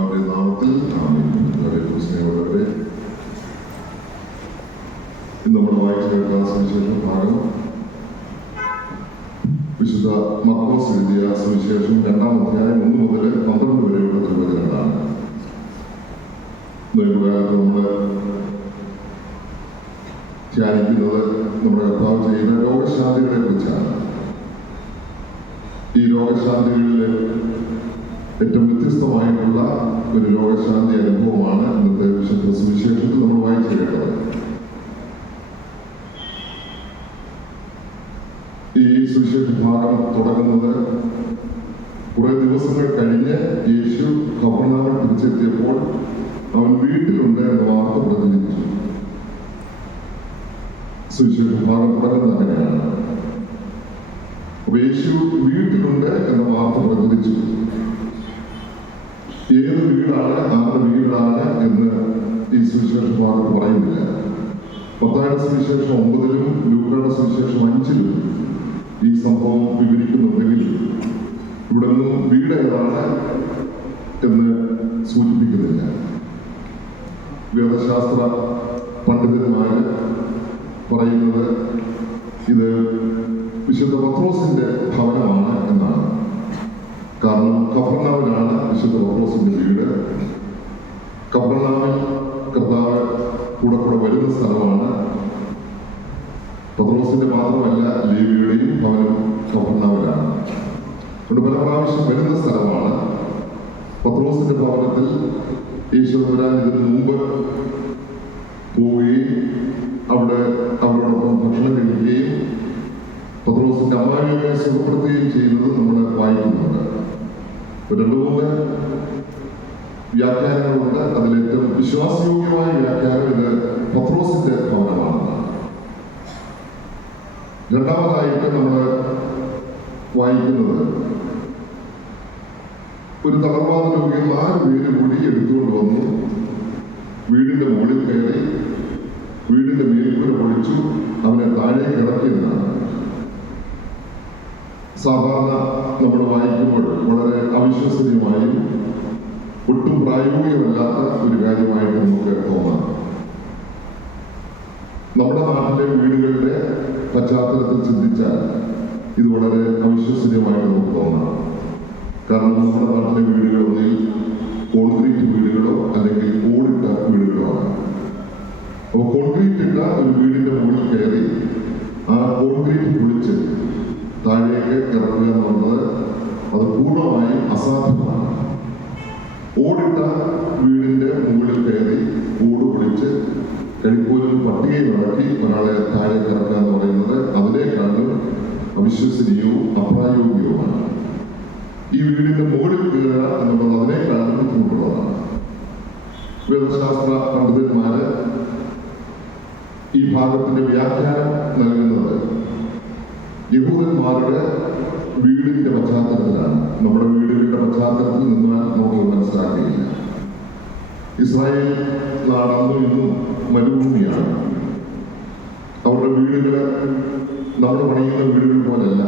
കർത്താവിന്റെ നാമത്തിൽ. വളരെ നമ്മൾ കേൾക്കാൻ സുവിശേഷം ഭാഗം വിശുദ്ധ മക്കോസ് എഴുതിയ സുവിശേഷം രണ്ടാം അധ്യായം ഒന്ന് മുതൽ പന്ത്രണ്ട് വരെയുള്ള തിരുവചനങ്ങളാണ് നോയമ്പുകാലത്ത് നമ്മൾ ധ്യാനിക്കുന്നത് നമ്മുടെ കർത്താവ് ചെയ്യുന്ന രോഗശാന്തികളെ കുറിച്ചാണ്. ഈ രോഗശാന്തികളിൽ ഏറ്റവും വ്യത്യസ്തമായിട്ടുള്ള ഒരു രോഗശാന്തി അനുഭവമാണ് ഇന്നത്തെ വിശുദ്ധ സുവിശേഷത്തിൽ നമ്മൾ വായിച്ചു കേട്ടത് ഈ സുവിശേഷ ഭാഗം തുടങ്ങുന്നത് കുറെ ദിവസങ്ങൾ കഴിഞ്ഞ് യേശു കവർണാമൻ തിരിച്ചെത്തിയപ്പോൾ അവൻ വീട്ടിലുണ്ട് എന്ന വാർത്ത പ്രചരിച്ചു. സുവിശേഷ ഭാഗം തുടങ്ങുന്ന അങ്ങനെയാണ്. യേശു വീട്ടിലുണ്ട് എന്ന വാർത്ത പ്രചരിച്ചു. ഏത് വീടാണ് ആരുടെ വീടാണ് എന്ന് ഈ സുവിശേഷ ഭാഗത്ത് പറയുന്നില്ല. പത്തായുടെ സുവിശേഷം ഒമ്പതിലും ലൂക്കയുടെ സുവിശേഷം അഞ്ചിലും ഈ സംഭവം വിവരിക്കുന്നുണ്ടെങ്കിൽ ഇവിടെ നിന്നും വീട് ഏതാണ് എന്ന് സൂചിപ്പിക്കുന്നില്ല. വേദശാസ്ത്ര പണ്ഡിതന്മാര് പറയുന്നത് ഇത് വിശുദ്ധ പത്രോസിന്റെ ഭവനമാണ് എന്നാണ്. കാരണം കഫർനാവിലാണ് വിശുദ്ധ പത്രോസിന്റെ വീട് കഫർനാവിൽ കർത്താവ് കൂടെ കൂടെ വരുന്ന സ്ഥലമാണ്. പത്രോസിന്റെ മാത്രമല്ല ലേവിയുടെയും ഭവനം കഫർനാവിലാണ് അതുകൊണ്ട് പല പ്രാവശ്യം വരുന്ന സ്ഥലമാണ്. പത്രോസിന്റെ ഭവനത്തിൽ ഈശ്വരപുരാൻ ഇതിന് മുമ്പ് പോവുകയും അവിടെ അവരോടൊപ്പം ഭക്ഷണം കഴിക്കുകയും പത്രോസിന്റെ അമ്മാവിയെ സുഖപ്പെടുത്തുകയും ചെയ്യുന്നത് നമ്മൾ രണ്ട് മൂന്ന് വ്യാഖ്യാനങ്ങളുണ്ട് അതിലേറ്റവും വിശ്വാസയോഗ്യമായ വ്യാഖ്യാനം ഇത് പത്രോസിന്റെ ഭവനമാണ് രണ്ടാമതായിട്ട് നമ്മൾ വായിക്കുന്നത് ഒരു തളർവാദ രോഗി നാല് പേര് കൂടി എടുത്തുകൊണ്ട് വന്നു. വീടിന്റെ മുകളിൽ കയറി വീടിന്റെ മേൽക്കൂര പൊളിച്ചു അവനെ താഴെ കിടക്കുന്നതാണ് സാധാരണ നമ്മൾ വായിക്കുമ്പോൾ വളരെ അവിശ്വസനീയമായും ഒട്ടും പ്രായോഗികമല്ലാത്ത ഒരു കാര്യമായിട്ട് നമുക്ക് തോന്നാം. നമ്മുടെ നാട്ടിലെ വീടുകളുടെ പശ്ചാത്തലത്തിൽ ചിന്തിച്ചാൽ ഇത് വളരെ അവിശ്വസനീയമായിട്ട് നമുക്ക് തോന്നാം. കാരണം നമ്മുടെ നാട്ടിലെ വീടുകൾ ഒന്നിൽ കോൺക്രീറ്റ് വീടുകളോ അല്ലെങ്കിൽ ഓടിട്ട വീടുകളോ ആണ്. അപ്പോൾ കോൺക്രീറ്റ് ഇട്ട ഒരു വീടിന്റെ മുകളിൽ കയറി ആ കോൺക്രീറ്റ് പൊളിച്ച് താഴേക്ക് ഇറക്കുക എന്നുള്ളത് അത് പൂർണമായും അസാധ്യമാണ്. ഓടിട്ട വീടിന്റെ മുകളിൽ കയറി ഓട് പിടിച്ച് കഴിപ്പോലും പട്ടികയിൽ ഇറക്കി ഒരാളെ താഴേക്ക് ഇറക്കുക എന്ന് പറയുന്നത് അതിനേക്കാളും അവിശ്വസനീയവും അപ്രായോഗികവുമാണ്. ഈ വീടിന്റെ മുകളിൽ കയറുക എന്നുള്ളത് അതിനേക്കാളും ബുദ്ധിമുട്ടുള്ളതാണ്. വേദശാസ്ത്ര പണ്ഡിതന്മാര് ഈ ഭാഗത്തിന്റെ വ്യാഖ്യാനം നൽകുന്നത് യഹൂദന്മാരുടെ വീടിന്റെ പശ്ചാത്തലത്തിലാണ്. നമ്മുടെ വീടുകളുടെ പശ്ചാത്തലത്തിൽ നിന്ന് നമുക്ക് മനസ്സിലാക്കിയില്ല. ഇസ്രായേൽ നാടന്നും ഇന്നും മരുഭൂമിയാണ്. അവരുടെ വീടുകൾ നമ്മൾ പണിയുന്ന വീടുകൾ പോലെയല്ല.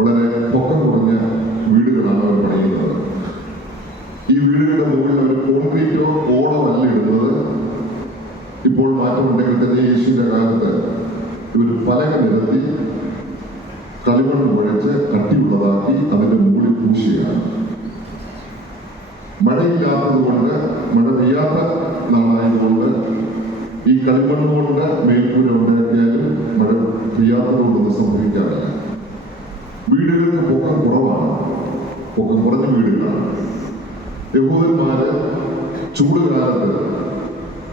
വളരെ പൊക്കം കുറഞ്ഞ വീടുകളാണ് അവർ പണിയുന്നത്. ഈ വീടുകളുടെ മുകളിൽ അവർ കോൺക്രീറ്റോ ഓടോ അല്ല ഇടുന്നത്. ഇപ്പോൾ മാറ്റമുണ്ടെങ്കിൽ തന്നെ യേശുവിന്റെ കാലത്ത് ഇവർ പലക നിരത്തി കളിമണ്ണ് കുഴച്ച് കട്ടിയുള്ളതാക്കി അതിന്റെ മുകളിൽ പൂശുകയാണ്. മഴയില്ലാത്തത് കൊണ്ട് മഴ പെയ്യാത്ത നാളായതുകൊണ്ട് ഈ കളിമണ്ണ് കൊണ്ട് മേൽക്കൂര ഉണ്ടാക്കിയാലും മഴ പെയ്യാത്തത് കൊണ്ടൊന്നും സംഭവിക്കാറില്ല. വീടുകൾക്ക് പൊക്കം കുറവാണ്. പൊക്കം കുറഞ്ഞ വീടുകളാണ്. യഹൂദന്മാര് ചൂടുകാലത്ത്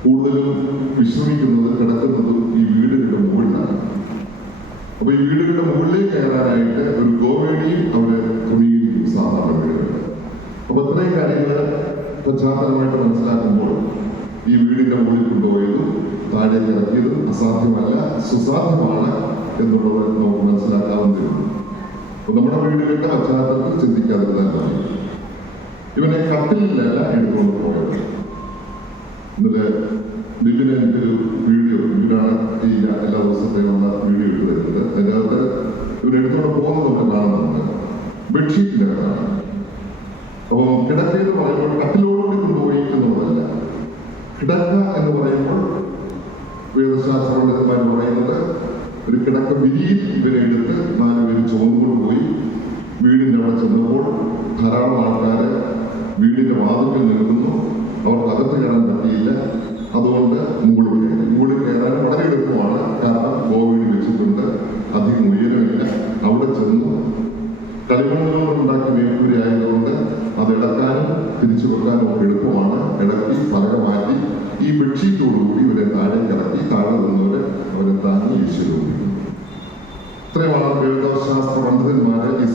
കൂടുതലും വിശ്രമിക്കുന്നത് കിടക്കുന്നതും ഈ വീടുകളുടെ മുകളിലാണ്. അപ്പൊ ഈ വീടുകളുടെ മുകളിൽ കയറാനായിട്ട് ഒരു ഗോവേണിയും അവർ കുഴിയും സാധാരണ വീടുകൾ. അപ്പൊ ഇത്രയും കാര്യങ്ങൾ പശ്ചാത്തലമായിട്ട് മനസ്സിലാക്കുമ്പോൾ ഈ വീടിന്റെ മുകളിൽ കൊണ്ടുപോയതും താഴേക്ക് ഇറക്കിയതും അസാധ്യമല്ല സുസാധ്യമാണ് എന്നുള്ളത് നമുക്ക് മനസ്സിലാക്കാവുന്നതേ അപ്പൊ നമ്മുടെ വീടുകളുടെ പശ്ചാത്തലത്തിൽ ചിന്തിക്കാതിരുന്നാൽ മതി. ഇവനെ കട്ടിലല്ല എടുത്തുകൊണ്ട് പോയത് ഇന്നലെ ലിബിന് എനിക്കൊരു വീടാണ് ഈ എല്ലാ ദിവസത്തെയുള്ള വീഡിയോ ഇട്ട് തരുന്നത് അതിനകത്ത് ഇവർ എടുത്തോണ്ട് പോകുന്നത് നമുക്ക് കാണുന്നുണ്ട് ബെഡ്ഷീറ്റിനകത്താണ് അപ്പോൾ കിടക്കയിൽ പറയുമ്പോൾ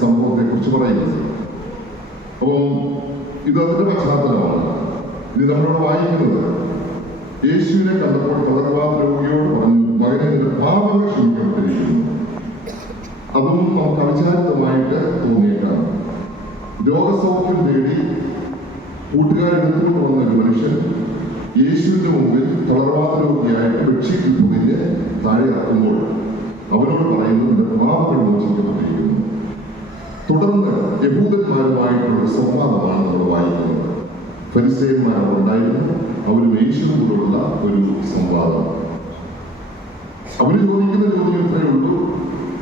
പണ്ഡിതന്മാര് ഈ സംഭവത്തെ കുറിച്ച് പറയുന്നത്. അപ്പോൾ ഇത് അതിന്റെ പശ്ചാത്തലമാണ്. ഇത് നമ്മളോട് വായിക്കുന്നത് യേശുവിനെ കണ്ടപ്പോൾ കടൽവാദ രോഗിയോട് പറഞ്ഞു മകനെ നിന്റെ ക്ഷമിക്കപ്പെട്ടിരിക്കുന്നു. അതും നമുക്ക് അവിചാരിതമായിട്ട് തോന്നിയേക്കാം. രോഗസൗഖ്യം നേടി കൂട്ടുകാരെടുത്തുകൊണ്ട് വന്ന ഒരു മനുഷ്യൻ യേശുവിന്റെ മുമ്പിൽ തളർവാദ രോഗിയായിട്ട് പൊതിഞ്ഞ് താഴെ ഇറക്കുമ്പോൾ അവനോട് പറയുന്നത് പാപങ്ങൾ മോചിക്കപ്പെട്ടിരിക്കുന്നു. തുടർന്ന് യഹൂദന്മാരുമായിട്ടുള്ള സംവാദമാണ് നമ്മൾ വായിക്കുന്നത്. ഫരിസേന്മാർ ഉണ്ടായിരുന്നു അവരും ഒരു സംവാദം. അവർ ചോദിക്കുന്ന ചോദ്യം ഇത്രയേ ഉള്ളൂ.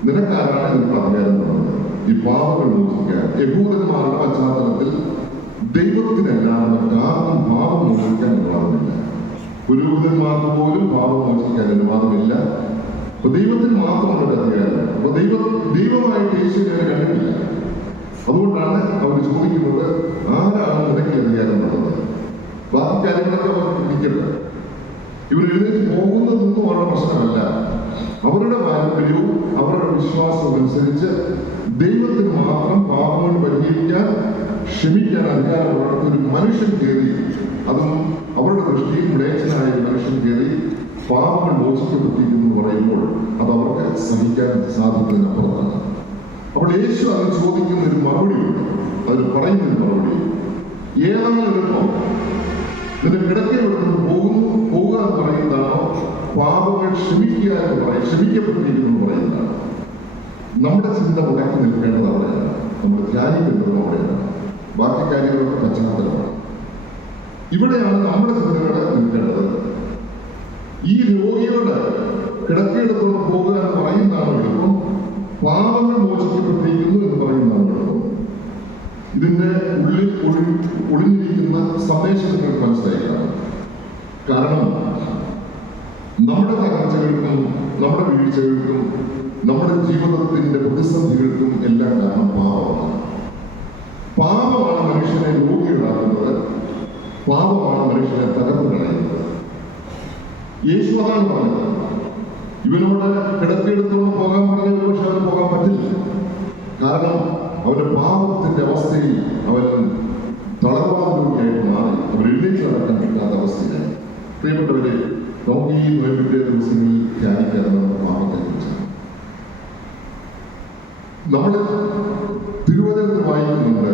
നിനക്കാരാണ് ഇത് തന്നത് ഈ പാപങ്ങൾ മോചിക്കാൻ യഹൂദന്മാരുടെ പശ്ചാത്തലത്തിൽ ദൈവത്തിനല്ലാതെ കാരണം പാപം മോചിക്കാൻ അനുവാദമില്ല പുരോഹിതന്മാർക്ക് പോലും പാപം മോചിക്കാൻ അനുവാദമില്ല. അപ്പൊ ദൈവത്തിന് മാത്രമാണ് ഒരു അധികാരം. അപ്പൊ ദൈവം ദൈവമായിട്ട് യേശുവിനെ കണ്ടിട്ടില്ല. അതുകൊണ്ടാണ് അവർ ചോദിക്കുന്നത് ആരാണ് നിനക്ക് അധികാരം തന്നത് ബാക്കി കാര്യങ്ങളൊക്കെ അവർക്ക് പിടിക്കട്ടെ ഇവർ എഴുന്നേറ്റ് പോകുന്നതൊന്നും അവരുടെ പ്രശ്നമല്ല. അവരുടെ പാരമ്പര്യവും അവരുടെ വിശ്വാസവും അനുസരിച്ച് ദൈവത്തിന് മാത്രം പാപങ്ങൾ പരിഹരിക്കാൻ ക്ഷമിക്കാൻ അധികാരമുള്ള ഒരു മനുഷ്യൻ കയറി അതും അവരുടെ ദൃഷ്ടിയിൽ ഒരു മനുഷ്യൻ കയറി പാപങ്ങൾ മോശപ്പെടുത്തിയിരുന്നു പറയുമ്പോൾ അത് അവർക്ക് സഹിക്കാൻ സാധിക്കുന്നതിനപ്പുറത്താണ് അപ്പോൾ യേശു അത് ചോദിക്കുന്ന ഒരു മറുപടിയുണ്ട് അതിൽ പറയുന്ന ഒരു മറുപടി. ഏതാണ് എളുപ്പം നിന്റെ കിടക്കയിവിടുന്ന് പോകുന്നു. പോവുക എന്ന് പറയുന്നതാണോ? പാപങ്ങൾ ക്ഷമിക്കുക എന്ന് പറയും. ക്ഷമിക്കപ്പെട്ടിരിക്കുന്നു എന്ന് പറയുന്നതാണ്. നമ്മുടെ ചിന്ത ഉടക്കി നിൽക്കേണ്ടത് അവിടെയാണ്. നമ്മൾ ധ്യാനിക്കേണ്ടത് അവിടെയാണ്. ബാക്കി കാര്യങ്ങളൊക്കെ പശ്ചാത്തലമാണ്. ഇവിടെയാണ് നമ്മുടെ ചിന്തകൾ നിൽക്കേണ്ടത്. ഈ രോഗിയോട് കിടക്കയിടത്തോട് പോകുക എന്ന് പറയുന്നതാണ് എളുപ്പം. പാപങ്ങൾ മോചിക്കപ്പെട്ടിരിക്കുന്നു എന്ന് പറയുന്നതാണ് എളുപ്പം. ഇതിന്റെ ഉള്ളിൽ ഒളി- ഒളിഞ്ഞിരിക്കുന്ന സന്ദേശം മനസ്സിലാക്കാം കാരണം നമ്മുടെ തകർച്ചകൾക്കും നമ്മുടെ വീഴ്ചകൾക്കും നമ്മുടെ ജീവിതത്തിന്റെ പ്രതിസന്ധികൾക്കും എല്ലാം കാരണം പാപമാണ്. പാപമാണ് മനുഷ്യനെ രോഗികളാക്കുന്നത്. പാപമാണ് മനുഷ്യനെ തകർന്നു കളയുന്നത്. യേശു അതാണ് പറഞ്ഞത്. ഇവനോട് കിടത്തിയെടുത്തോളം പോകാൻ പറ്റില്ല പക്ഷെ അവന് പോകാൻ പറ്റില്ല. കാരണം അവന്റെ പാപത്തിന്റെ അവസ്ഥയിൽ അവൻ തളർവാദിയായിട്ട് മാറി. അവർ എഴുന്നേറ്റ് നടക്കാൻ പറ്റാത്ത അവസ്ഥയിലായി. പ്രിയപ്പെട്ടവരെ നമുക്ക് ഈ നോയമ്പിന്റെ ദിവസങ്ങളിൽ ധ്യാനിക്കാൻ നമ്മുടെ പാപത്തെ കുറിച്ച് നമ്മൾ തിരുവനന്തപുരത്ത് വായിക്കുന്നുണ്ട്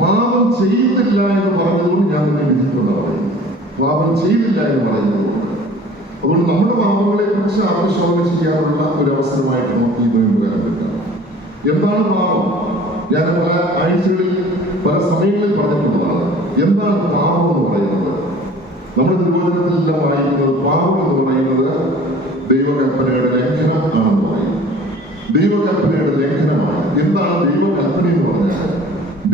പാപം ചെയ്യുന്നില്ല എന്ന് പറഞ്ഞതുകൊണ്ട് ഞാൻ നിന്നെ വിധിക്കുന്നതാണ് പാപം ചെയ്തില്ല എന്ന് അതുകൊണ്ട് നമ്മുടെ പാപങ്ങളെ കുറിച്ച് ആത്മശോധന ചെയ്യാനുള്ള ഒരു അവസരമായിട്ട് നമുക്ക് ഈ നോയമ്പ് കരുതുക എന്താണ് പാപം? ഞാൻ പല ആഴ്ചകളിൽ പല സമയങ്ങളിൽ പറഞ്ഞിട്ടുള്ളതാണ്. എന്താണ് പാപം എന്ന് പറയുന്നത്? നമ്മുടെ നിർവചനത്തിലെല്ലാം വായിക്കുന്നത് പാപം എന്ന് പറയുന്നത് ദൈവകൽപ്പനയുടെ ലംഘനം ആണെന്ന് പറയും. ദൈവകൽപ്പനയുടെ ലംഘനമാണ്. എന്താണ് ദൈവകൽപ്പന എന്ന് പറഞ്ഞാൽ?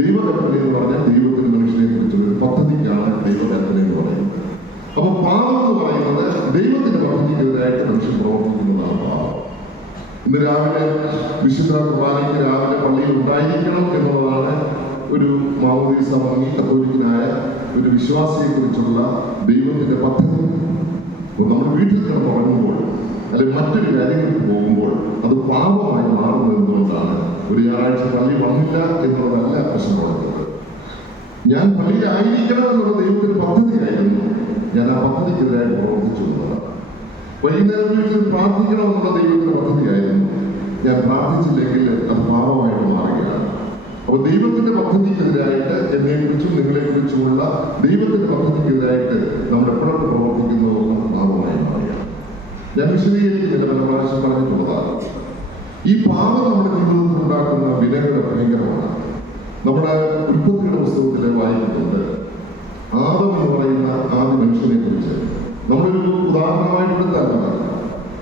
ദൈവകൽപ്പന എന്ന് പറഞ്ഞാൽ ദൈവത്തിന് മനുഷ്യനെ കുറിച്ചുള്ള ഒരു പദ്ധതിക്കാണ് ദൈവകൽപ്പന എന്ന് പറയുന്നത്. അപ്പൊ പാപം എന്ന് പറയുന്നത് ദൈവത്തിന്റെ പദ്ധതിക്കെതിരായിട്ട് മനുഷ്യൻ പ്രവർത്തിക്കുന്നതാണ് പാപം. ഇന്ന് രാവിലെ വിശുദ്ധ കുർബാനയ്ക്ക് രാവിലെ പള്ളിയിൽ ഉണ്ടായിരിക്കണം എന്നുള്ളതാണ് ഒരു മാവോദീസ ഭംഗി കത്തോലിക്കനായ ഒരു വിശ്വാസിയെ കുറിച്ചുള്ള ദൈവത്തിന്റെ പദ്ധതി. അപ്പോൾ നമ്മൾ വീട്ടിൽ കിടന്ന് ഉറങ്ങുമ്പോൾ അല്ലെങ്കിൽ മറ്റൊരു കാര്യങ്ങൾക്ക് പോകുമ്പോൾ അത് പാപമായി മാറുന്നത് എന്തുകൊണ്ടാണ്? ഒരു ഞായറാഴ്ച പള്ളി വന്നില്ല എന്നുള്ളതല്ല പ്രശ്നമുള്ളത് ഞാൻ പള്ളിയിലായിരിക്കണം എന്നുള്ള ദൈവത്തിന്റെ പദ്ധതിയായിരുന്നു. ഞാൻ ആ പദ്ധതിക്കെതിരായിട്ട് പ്രവർത്തിച്ചു വൈകുന്നേരം വീട്ടിൽ പ്രാർത്ഥിക്കണം എന്നുള്ള ദൈവത്തിന്റെ പദ്ധതിയായിരുന്നു. ഞാൻ പ്രാർത്ഥിച്ചില്ലെങ്കിൽ അത് പാപമായിട്ട് മാറുകയാണ് അപ്പൊ ദൈവത്തിന്റെ പദ്ധതിക്കെതിരായിട്ട് എന്നെ കുറിച്ചും നിങ്ങളെ കുറിച്ചുമുള്ള ദൈവത്തിന്റെ പദ്ധതിക്കെതിരായിട്ട് നമ്മൾ എപ്പോഴൊക്കെ പ്രവർത്തിക്കുന്നു അത് പാപമായി മാറുകയാണ്. ഞാൻ വിശദീകരിക്കുന്നില്ല പല പ്രാവശ്യം പറഞ്ഞിട്ടുള്ളതാണ്. ഈ പാപം നമ്മുടെ ജീവിതത്തിൽ ഉണ്ടാക്കുന്ന വിനകൾ ഭയങ്കരമാണ്. നമ്മുടെ ഉൽപ്പത്തിയുടെ പുസ്തകത്തിൽ വായിക്കുന്നുണ്ട് ആദം എന്ന് പറയുന്ന ആദ്യ മനുഷ്യനെ കുറിച്ച് നമ്മളൊരു ഉദാഹരണമായിട്ട് എടുത്താൽ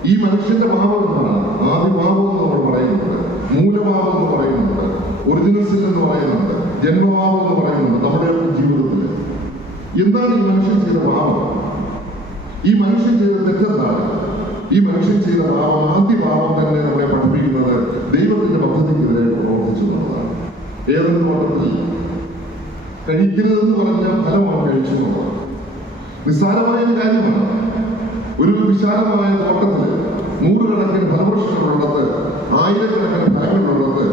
ഈ മനുഷ്യന്റെ ഭാവം എന്താണ്? ആദ്യ പാപം എന്ന് നമ്മൾ പറയുന്നുണ്ട്. മൂലഭാവം എന്ന് പറയുന്നുണ്ട്. ഒറിജിനൽ സിൻ എന്ന് പറയുന്നുണ്ട്. ജന്മഭാവം എന്ന് പറയുന്നുണ്ട്. നമ്മുടെ ജീവിതത്തിൽ എന്താണ് ഈ മനുഷ്യൻ ചെയ്ത ഭാവം? ഈ മനുഷ്യൻ ചെയ്ത തെറ്റെന്താണ്? ഈ മനുഷ്യൻ ചെയ്ത ഭാവം ആദ്യ പാപം തന്നെ നമ്മളെ പഠിപ്പിക്കുന്നത് ദൈവത്തിന്റെ പദ്ധതിക്കെതിരെ പ്രവർത്തിച്ചു എന്നുള്ളതാണ്. ഏതെന്ന് തോട്ടത്തിൽ കഴിക്കരുതെന്ന് പറഞ്ഞ ഫലമാണ് കഴിച്ചു നിസ്സാരമായ കാര്യമാണ്. ഒരു വിശാലമായ തോട്ടത്തിൽ നൂറുകണക്കിന് ഫലവൃക്ഷങ്ങളുള്ളത് ആയിരക്കണക്കിന് ഫലങ്ങളുള്ളത്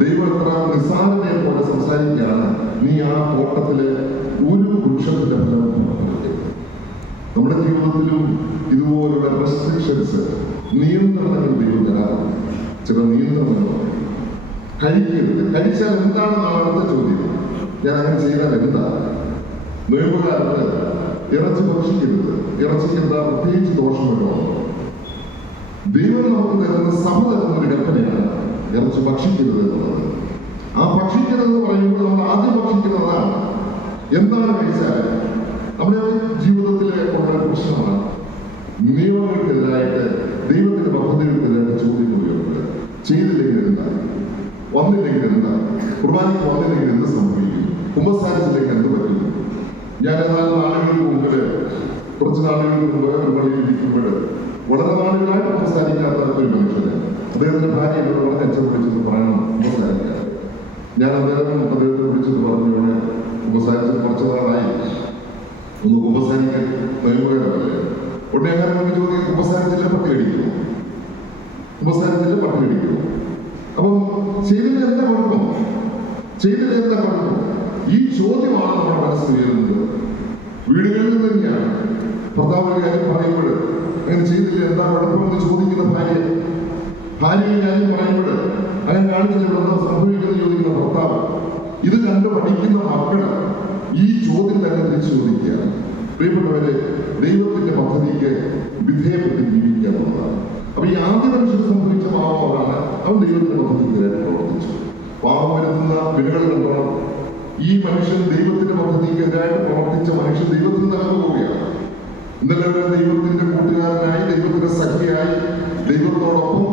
ദൈവം എത്ര നിസ്സാരതയെ പോലെ സംസാരിക്കുകയാണ്. നീ ആ തോട്ടത്തിലെ ഒരു വൃക്ഷത്തിന്റെ ഫലം നമ്മുടെ ജീവിതത്തിലും ഇതുപോലുള്ള റെസ്ട്രിക്ഷൻസ് നിയന്ത്രണങ്ങൾ ദൈവം തരാറുണ്ട്. ചില നിയന്ത്രണങ്ങൾ കഴിക്കരുത്. കഴിച്ചാൽ എന്താണെന്നാണ് അടുത്ത ചോദ്യം? ഞാൻ അങ്ങനെ ചെയ്താൽ എന്താ നോയമ്പുകാലത്ത് ഇറച്ചി ഭക്ഷിക്കരുത്. ഇറച്ചിക്ക് എന്താ പ്രത്യേകിച്ച് ദോഷമുണ്ടോ ദൈവം നമുക്ക് തരുന്ന സഭ തരുന്ന ഒരു കൽപ്പനയാണ് ഇറച്ചി ഭക്ഷിക്കരുത് എന്നുള്ളത്. ആ ഭക്ഷിക്കരുത് എന്ന് പറയുമ്പോൾ നമ്മൾ ആദ്യം ഭക്ഷിക്കുന്നതാണ്. എന്താണ് കഴിച്ചാൽ? നമ്മുടെ ജീവിതത്തിലെ വളരെ പ്രശ്നമാണ്. നിയമങ്ങൾക്കെതിരായിട്ട് ദൈവത്തിന്റെ പദ്ധതികൾക്കെതിരായിട്ട് ചോദ്യം ഉയർത്തുക. ചെയ്തില്ലെങ്കിൽ എന്താ? വന്നില്ലെങ്കിൽ എന്താ? കുർബാനയ്ക്ക് വന്നില്ലെങ്കിൽ എന്ത് സംഭവിക്കും? കുമ്പസാരത്തിലേക്ക് എന്ത് പറ്റും? ഞാൻ ഏതാനും നാളുകൾക്ക് മുമ്പിൽ കുറച്ച് നാളുകൾക്ക് മുമ്പ് പള്ളിയിൽ ഇരിക്കുമ്പോൾ വളരെ നാളുകളായിട്ട് സംസാരിക്കാത്ത ഒരു മനുഷ്യന് അദ്ദേഹത്തിന്റെ ഭാര്യ എന്നോട് വളരെ അച്ഛൻ വിളിച്ചെന്ന് പറയണം കുമ്പസാരിക്കാൻ ഞാൻ അദ്ദേഹം അദ്ദേഹത്തെ വിളിച്ചെന്ന് പറഞ്ഞു ഉപസാരിച്ച് കുറച്ച് നാളായി. ഒന്ന് ഉപസാരിക്കാൻ നോയമ്പുകാരല്ലേ ഉടനെ അങ്ങനെ നമുക്ക് ചോദിക്കും കുമ്പസാരിച്ചില്ല പട്ടി അടിക്കുമോ കുമ്പസാരിച്ചില്ല പട്ടി അടിക്കുമോ അപ്പം ചെയ്തിട്ട് എന്താ കുഴപ്പം? ചെയ്തിട്ട് എന്താ കുഴപ്പം? ഈ ചോദ്യമാണ് നമ്മുടെ മനസ്സിൽ ഉയരുന്നത്. വീടുകളിൽ തന്നെയാണ്. ഭർത്താവ് ഒരു കാര്യം പറയുമ്പോൾ അങ്ങനെ ചെയ്തില്ല? എന്താ കുഴപ്പമെന്ന് ചോദിക്കുന്ന ഭാര്യ. ഭാര്യയിൽ കാര്യം പറയുമ്പോൾ അങ്ങനെ കാണിച്ചില്ല സംഭവിക്കുന്ന ചോദിക്കുന്ന ഭർത്താവ്. ഇത് കണ്ട് പഠിക്കുന്ന മക്കൾ ഈ ചോദ്യം തന്നെ തിരിച്ചു ചോദിക്കുകയാണ്. പ്രിയപ്പെട്ടവരെ ദൈവത്തിന്റെ പദ്ധതിക്ക് വിധേയപ്പെട്ട് ജീവിക്കുക എന്നുള്ളതാണ്. അപ്പൊ ഈ ആദ്യ മനുഷ്യർ സംഭവിച്ച പാവമാണ് അവൻ ദൈവത്തിന്റെ പദ്ധതിക്കെതിരായിട്ട് പ്രവർത്തിച്ചു പാവം വരുത്തുന്ന വിലകൾ കണ്ടോണം ഈ മനുഷ്യൻ ദൈവത്തിന്റെ പദ്ധതിക്കെതിരായിട്ട് പ്രവർത്തിച്ച മനുഷ്യൻ ദൈവത്തിന് തകർന്നു പോവുകയാണ് ഇന്നലെ ദൈവത്തിന്റെ കൂട്ടുകാരനായി ദൈവത്തിന്റെ സഖിയായി ദൈവത്തോടൊപ്പം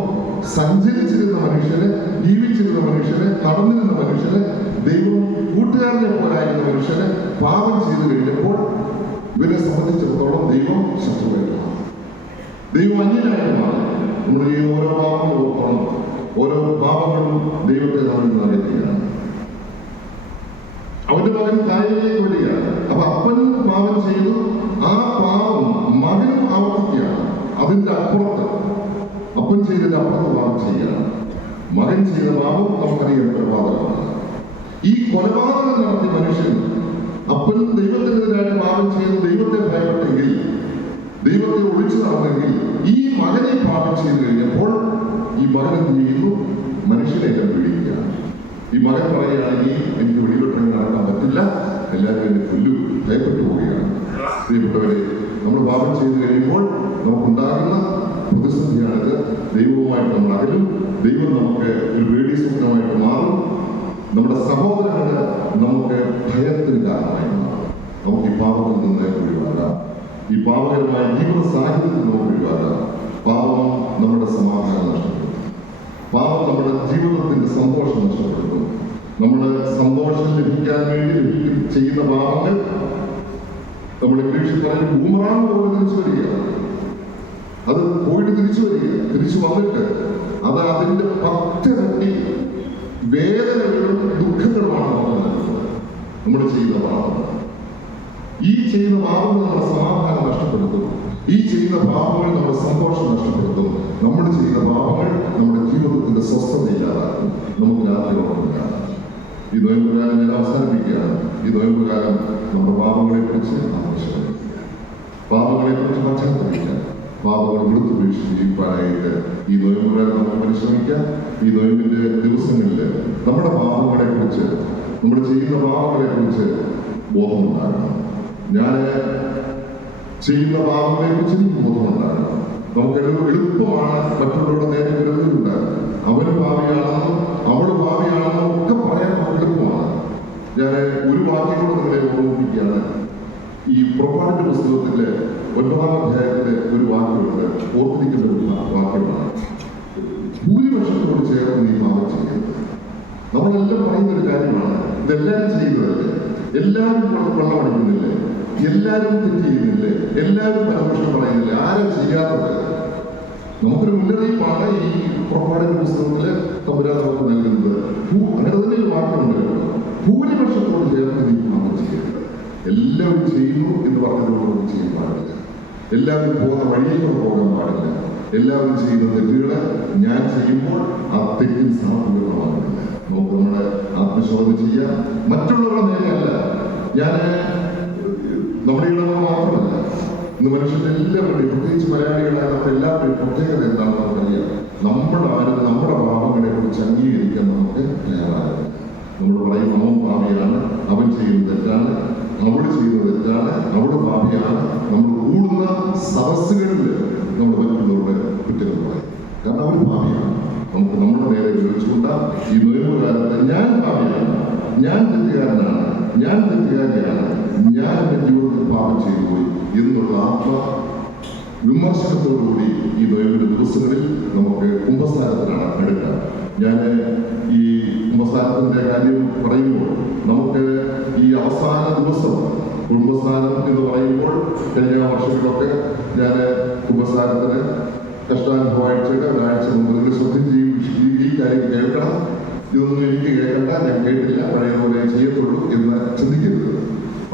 സഞ്ചരിച്ചിരുന്ന മനുഷ്യന് ജീവിച്ചിരുന്ന മനുഷ്യന് നടന്നിരുന്ന മനുഷ്യന് ദൈവം കൂട്ടുകാരനെ പോലായിരുന്ന മനുഷ്യന് പാപം ചെയ്തു കഴിഞ്ഞപ്പോൾ ഇവരെ സംബന്ധിച്ചിടത്തോളം ദൈവം ശത്രുവായിരുന്നു. ദൈവം അന്യനായിട്ട് മാറി നമ്മൾ ചെയ്യുന്ന ഓരോ പാപങ്ങളും ഓരോ പാപങ്ങളും ദൈവത്തെ നമ്മൾ അറിയിക്കുകയാണ് അവന്റെ മകൻ കായലിലേക്ക് വരികയാണ്. അപ്പൊ അപ്പൻ പാപം ചെയ്തു ആ പാപം മകൻ ആവർത്തിക്കുകയാണ്. അതിന്റെ അപ്പുറത്ത് അപ്പൻ ചെയ്തതിന്റെ അപ്പുറത്ത് പാപം ചെയ്യുകയാണ്. മകൻ ചെയ്ത പാപം നമുക്കറിയാം കൊലപാതകമാണ്. ഈ കൊലപാതകം നടത്തിയ മനുഷ്യൻ അപ്പൻ ദൈവത്തിനെതിരായിട്ട് പാപം ചെയ്ത് ദൈവത്തെ ഭയപ്പെട്ടെങ്കിൽ ദൈവത്തെ ഒളിച്ചു നടന്നെങ്കിൽ ഈ മകനെ പാപം ചെയ്തു കഴിഞ്ഞപ്പോൾ ഈ മകൻ എന്ത് ചെയ്യുന്നു? മനുഷ്യനെ കണ്ടുപിടിക്കുകയാണ്. ഈ മകൻ പറയുകയാണെങ്കിൽ എനിക്ക് വെളിവിട്ടങ്ങ് പറ്റില്ല എല്ലാവരും എന്റെ പുല്ലു ഭയപ്പെട്ടു പോവുകയാണ്. പ്രിയപ്പെട്ടവരെ നമ്മൾ പാപം ചെയ്തു കഴിയുമ്പോൾ നമുക്കുണ്ടാകുന്ന പ്രതിസന്ധിയാണിത്. ദൈവവുമായിട്ട് നമ്മൾ അകലും ദൈവം നമുക്ക് ഒരു പേടി സ്വപ്നമായിട്ട് മാറും. നമ്മുടെ സഹോദരങ്ങൾ നമുക്ക് ഭയത്തിന് കാരണമായി മാറും. നമുക്ക് ഈ പാപത്തിൽ നിന്ന് ഒഴിവാക്കാം. ഈ പാപകരമായ ജീവിത സാഹചര്യത്തിൽ നമുക്ക് ഒഴിവാക്കാം. പാപം നമ്മുടെ സമാധാനം നഷ്ടപ്പെടുത്തും. പാപം നമ്മുടെ ജീവിതത്തിന്റെ സന്തോഷം നഷ്ടപ്പെടുത്തും. നമ്മൾ സന്തോഷം ലഭിക്കാൻ വേണ്ടി ചെയ്യുന്ന പാപങ്ങൾ നമ്മൾ ഇംഗ്ലീഷിൽ പറഞ്ഞ ബൂമറാങ് പോലെ തിരിച്ചു വരിക. അത് പോയിട്ട് തിരിച്ചു വരിക. തിരിച്ചു വന്നിട്ട് അത് അതിന്റെ പത്തിരട്ടി വേദനകളും ദുഃഖങ്ങളുമാണ് നമ്മൾ ചെയ്യുന്ന പാപം ഈ ചെയ്യുന്ന പാപങ്ങൾ നമ്മുടെ സമാധാനം നഷ്ടപ്പെടുത്തും ഈ ചെയ്യുന്ന പാപങ്ങൾ നമ്മുടെ സന്തോഷം നഷ്ടപ്പെടുത്തും നമ്മൾ ചെയ്യുന്ന പാപങ്ങൾ നമ്മുടെ ജീവിതത്തിന്റെ സ്വസ്ഥത ഇല്ലാതാക്കും നമുക്ക് രാത്രി ഉറങ്ങില്ല ഈ നോയമ്പുകാലം ഞാൻ അവസാനിപ്പിക്കുകയാണ്. ഈ നോയമ്പുകാലം നമ്മുടെ പാപങ്ങളെ കുറിച്ച് ആവശ്യമാണ് പാപങ്ങളെ കുറിച്ച് പശ്ചാത്തലിക്കാൻ പാപങ്ങൾ വിടുത്തുപേക്ഷിച്ച് ജീവിക്കാനായിട്ട് ഈ നോയമ്പുകാലം നമുക്ക് പരിശ്രമിക്കാം. ഈ നോയമ്പിന്റെ ദിവസങ്ങളിൽ നമ്മുടെ പാപങ്ങളെ കുറിച്ച് നമ്മൾ ചെയ്യുന്ന പാപങ്ങളെ കുറിച്ച് ബോധമുണ്ടാകണം. ഞാൻ ചെയ്യുന്ന പാപങ്ങളെ കുറിച്ച് എനിക്ക് ബോധമുണ്ടാകണം. നമുക്ക് എളുപ്പം എളുപ്പമാണ് മറ്റുള്ളവരുടെ നേരെ വിരുദ്ധരുണ്ടാകും അവന് ഭാവിയാണെന്നും അവൾ ഭാവിയാണെന്നും ഒക്കെ ഞാൻ ഒരു വാക്യം കൂടെ നിങ്ങളെ ഓർമ്മിപ്പിക്കുകയാണ്. ഈ പുറപ്പാടിന്റെ പുസ്തകത്തിലെ ഒൻപതാം അധ്യായത്തിലെ ഒരു വാക്യമുണ്ട് ഓർത്തിരിക്കുന്ന ഒരു വാക്യമാണ്. ഭൂരിപക്ഷത്തോട് ചേർന്ന് നീ പാപം ചെയ്യരുത്. നമ്മളെല്ലാം പറയുന്ന ഒരു കാര്യമാണ്. ഇതെല്ലാം ചെയ്യുന്നതല്ലേ? എല്ലാവരും വെള്ളം അടിക്കുന്നില്ലേ എല്ലാവരും തെറ്റ് ചെയ്യുന്നില്ലേ? എല്ലാവരും പരമോഷം പറയുന്നില്ലേ? ആരും ചെയ്യാത്തത് നമുക്കൊരു മുന്നറിയിപ്പാണ് ഈ പുറപ്പാടിന്റെ പുസ്തകത്തിൽ തമ്പുരാ നമുക്ക് നൽകുന്നത്. അങ്ങനെ തന്നെ ഒരു വാക്കുണ്ട് ഭൂരിപക്ഷത്തോട് ചേർന്ന് നീ പാപം ചെയ്യരുത് എല്ലാവരും ചെയ്യുന്നു എന്ന് പറഞ്ഞുകൊണ്ട് ചെയ്യാൻ പാടില്ല. എല്ലാവരും പോകുന്ന വഴിയിലൊന്നും പോകാൻ പാടില്ല. എല്ലാവരും ചെയ്യുന്ന തെറ്റുകളെ ഞാൻ ചെയ്യുമ്പോൾ ആ തെറ്റിന് സാധൂകരണമാകുന്നില്ല നമുക്ക് നമ്മുടെ ആത്മശോധന ചെയ്യാം മറ്റുള്ളവരുടെ നേരെയല്ല ഞാൻ നമ്മുടെ ഇടവ മാത്രമല്ല. ഇന്ന് മനുഷ്യന്റെ എല്ലാവരുടെയും പ്രത്യേകിച്ച് മലയാളികളായ നമ്മുടെ എല്ലാവരുടെയും പ്രത്യേകത എന്താണെന്ന് നമുക്കറിയാം നമ്മുടെ ആരും നമ്മുടെ ഭാവങ്ങളെ കുറിച്ച് അംഗീകരിക്കാൻ നമുക്ക് തയ്യാറാകില്ല നമ്മൾ പറയും അവൻ പാപിയാണ്. അവൻ ചെയ്യുന്നത് തെറ്റാണ്. അവൾ ചെയ്യുന്നത് തെറ്റാണ്. അവൾ പാപിയാണ്. നമ്മൾ കൂടുന്ന സദസ്സുകളിൽ നമ്മൾ മറ്റുള്ളവരുടെ കുറ്റങ്ങൾ പറയും. കാരണം അവൻ പാപിയാണ്. നമുക്ക് നമ്മുടെ നേരെ വിളിച്ചുകൊണ്ട് ഈ നൊയമ്പ് കാലത്ത് ഞാൻ പാപിയാണ്. ഞാൻ തെറ്റുകാരനാണ്. ഞാൻ തെറ്റുകാരിയാണ്. ഞാൻ ജീവിതത്തിൽ പാപം ചെയ്തു പോയി എന്നുള്ള ആത്മ വിമർശനത്തോടുകൂടി ഈ നൊയമ്പിന്റെ ദിവസങ്ങളിൽ നമുക്ക് കുംഭസ്ഥാനത്തിനാണ് എടുക്കാം ഞാൻ ഈ കുംഭസാരത്തിന്റെ കാര്യം പറയുമ്പോൾ നമുക്ക് ഈ അവസാന ദിവസം കുടുംബസ്ഥാനം എന്ന് പറയുമ്പോൾ കഴിഞ്ഞ വർഷങ്ങളൊക്കെ ഞാൻ കുടുംബസ്ഥാനത്തിന് കഷ്ടാനുഭവാഴ്ചയുടെ ഒരാഴ്ച മുമ്പ് ശ്രദ്ധിക്കുകയും ഈ- കാര്യം കേൾക്കണം. ഇതൊന്നും എനിക്ക് കേൾക്കണ്ട ഞാൻ കേട്ടില്ല പഴയതുപോലെ ചെയ്യത്തുള്ളൂ എന്ന് ചിന്തിക്കരുത്.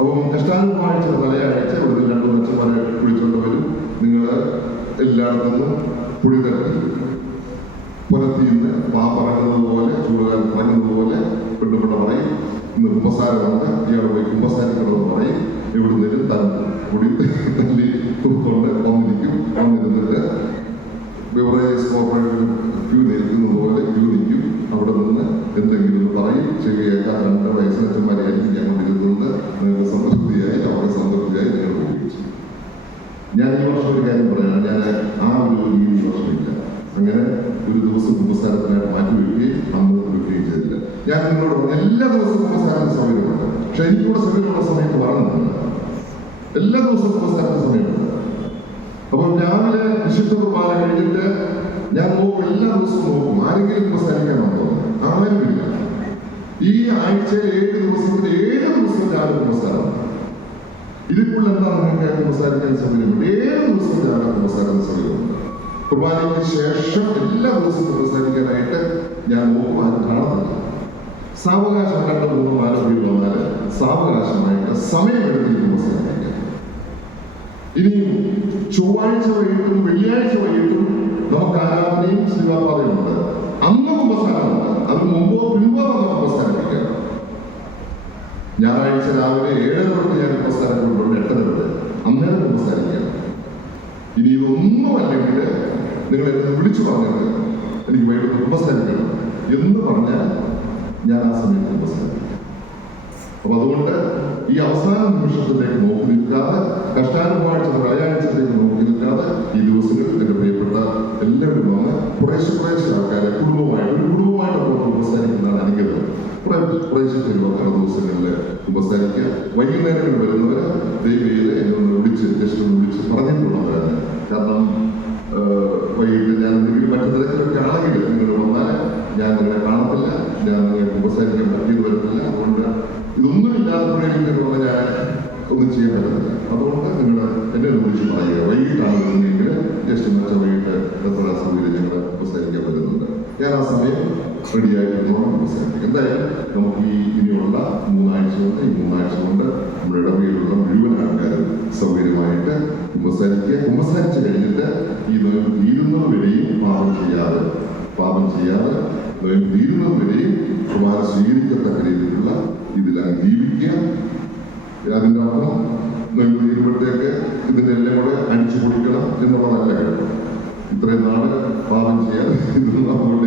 അപ്പം കഷ്ടാനുഭവാഴ്ച തലയാഴ്ച ഇവിടുന്ന് രണ്ടു അച്ഛന്മാരെ വിളിച്ചുകൊണ്ട് വരും. നിങ്ങൾ എല്ലായിടത്തും പുളി തട്ടി പുലത്തിന്ന് പാ പറയുന്നത് പോലെ ചൂടുകാലം ഇറങ്ങുന്നത് പോലെ പെണ്ണുപിള്ള പറയും. ഇന്ന് കുമ്പസാരമാണ് ഇയാൾ പോയി കുമ്പസാരിക്കണമെന്ന് പറയും. ഇവിടെ നിന്നും തൻ കുടി തല്ലി കുറുക്കൊണ്ട് വന്നിരിക്കും. വന്നിരുന്നിട്ട് ബിവറേജ് കോർപ്പറേഷൻ ക്യൂ നിൽക്കുന്നത് പോലെ ക്യൂ നിൽക്കും. അവിടെ നിന്ന് എന്തെങ്കിലും പറയും. ചെവിയേക്കാൻ രണ്ട് വയസ്സിനച്ഛന്മാരായിരിക്കും ഞാൻ കൊണ്ടിരുന്നത് നിങ്ങൾക്ക് സംതൃപ്തിയായി അവരെ സംതൃപ്തിയായി നിങ്ങൾ ഉപയോഗിച്ചു. ഞാൻ ഈ വർഷം ഒരു കാര്യം പറയാം ഞാൻ ആ ഒരു രീതി വർഷമില്ല അങ്ങനെ ഒരു ദിവസം കുമ്പസാരത്തിനായിട്ട് മാറ്റി വയ്ക്കുകയും അന്ന് വയ്ക്കുകയും ചെയ്തില്ല. ഞാൻ നിങ്ങളോട് പറഞ്ഞു എല്ലാ ദിവസവും കുമ്പസാരത്തിന് സമയമുണ്ട്. പക്ഷെ എനിക്കൂടെ സമയത്തുള്ള സമയത്ത് പറഞ്ഞിട്ടുണ്ട് എല്ലാ ദിവസവും കുമ്പസാരത്തിന് സമയമുണ്ട്. അപ്പോൾ രാവിലെ വിശുദ്ധ കുർബാന കഴിഞ്ഞിട്ട് ഞാൻ നോക്കും എല്ലാ ദിവസവും നോക്കും ആരെങ്കിലും കുമ്പസാരിക്കാനുണ്ടോ ആരുമില്ല. ഈ ആഴ്ചയിൽ ഏഴ് ദിവസത്തിൽ ഏഴ് ദിവസം രാവിലെ കുമ്പസാരം. ഇതിപ്പോൾ എന്താണ് നിങ്ങൾക്ക് കുമ്പസാരിക്കാൻ സമയമുണ്ട്? ഏഴ് ദിവസം രാവിലെ കുമ്പസാരം സൗകര്യമുണ്ട് കുർബാനയ്ക്ക് ശേഷം എല്ലാ ദിവസവും പ്രസാദിക്കാനായിട്ട് ഞാൻ നോക്കും കാണുന്നുണ്ട് സാവകാശം രണ്ട് മൂന്ന് നാല് വന്നാൽ സാവകാശമായിട്ട് സമയമെടുത്ത് കുമ്പസാരിക്കാൻ ഇനി ചൊവ്വാഴ്ച വൈകിട്ടും വെള്ളിയാഴ്ച വൈകിട്ടും നമുക്ക് ആരാധനയും ശിവാപാതയുമുണ്ട് അന്ന് കുമ്പസാരമുണ്ട് അത് മുമ്പോ പിൻപോ നമുക്ക് കുമ്പസാരിപ്പിക്കാം ഞായറാഴ്ച രാവിലെ ഏഴര തൊട്ട് ഞാൻ കുമ്പസാരിക്കുമ്പോൾ എട്ടര തൊട്ട് അന്നേരം കുമ്പസാരിക്കാം ഇതൊന്നും അല്ലെങ്കിൽ നിങ്ങൾ എന്നെ വിളിച്ചു പറഞ്ഞത് എനിക്ക് വൈകിട്ട് കുമ്പസാരിക്കണം എന്ന് പറഞ്ഞാൽ ഞാൻ ആ സമയത്ത് കുമ്പസാരിക്കാം അപ്പൊ അതുകൊണ്ട് ഈ അവസാന നിമിഷത്തിലേക്ക് നോക്കി നിൽക്കാതെ കഷ്ടാനുഭവാഴ്ച വ്യാഴാഴ്ചയിലേക്ക് നോക്കി നിൽക്കാതെ ഈ ദിവസങ്ങളിൽ എന്റെ പ്രിയപ്പെട്ട എല്ലാവരും വന്ന് കുറേശ്ശെ കുറേശ്ശെ ആൾക്കാരെ കുടുംബമായിട്ട് ഒരു കുടുംബമായിട്ട് പോകുന്ന ഉപസ്ഥാനിക്കുന്നതാണ് അനുഗ്രഹം കുറെ കുറേശ്ശെ പേര് ദിവസങ്ങളിൽ ഉപസ്ഥാനിക്കുക വൈകുന്നേരങ്ങളിൽ വരുന്നവര് റെഡിയായിട്ടുള്ള മനസ്സിലാക്കി എന്തായാലും നമുക്ക് ഈ ഇനിയുള്ള മൂന്നാഴ്ച കൊണ്ട് ഈ മൂന്നാഴ്ച കൊണ്ട് നമ്മുടെ ഇടവയിലുള്ള മുഴുവൻ ആൾക്കാരും സൗകര്യമായിട്ട് കുമ്പസാരിക്കുക. കുമ്പസാരിച്ച് കഴിഞ്ഞിട്ട് ഈ നോയമ്പ് തീരുന്നത് വരെയും പാപം ചെയ്യാതെ പാപം ചെയ്യാതെ നോയമ്പ് തീരുന്നത് വരെയും കുമാര സ്വീകരിക്കത്തക്ക രീതിയിലുള്ള ഇതിലങ്ങ് ജീവിക്കുക. അതിന്റെ അർത്ഥം നോയമ്പ് തീരുമ്പോഴത്തേക്ക് ഇതിന്റെ എല്ലാം കൂടെ അടിച്ചു കൊടുക്കണം എന്നുള്ളതല്ല കേട്ടോ. ഇത്രയും നാൾ പാപം ചെയ്യാതെ ഇത് അതുകൊണ്ട്